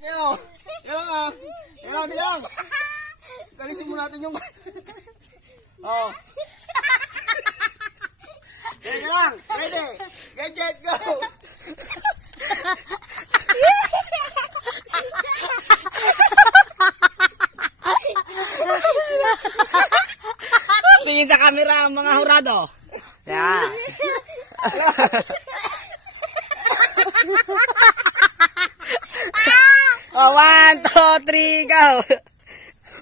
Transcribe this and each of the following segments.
Yo, yan lang. Kalisin mo natin yung... Oh. Yan lang. Ready. Get set, go. Tingin sa camera ang mga hurado. Yan. Oh, 1, 2, 3, go!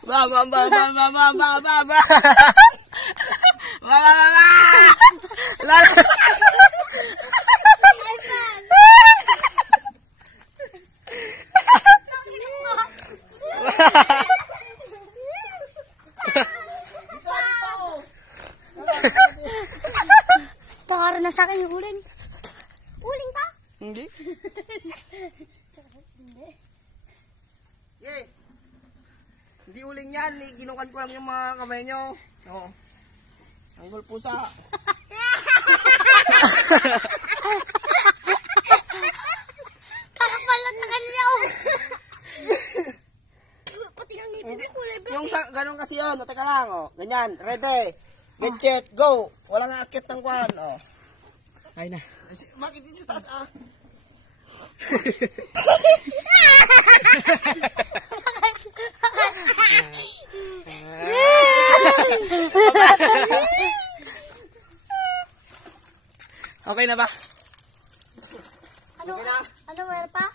Ba. Para na sa akin yung uling. Uling ka? Hindi. Yay. Hindi uling yan. Ginukan ko lang yung mga kamay nyo. Oh. Tanggol pusa. Kakapalan na kanina oh. Pati ang ngipin ko kulay black. Yung ganun kasi yun. O, teka lang. Oh. Ganyan. Ready. Get set, go. Walang akit ng kwan. Oh. Ay na. Bakit dito sa taas ah? Okay na ba? Ano? Okay na. Ano meron pa?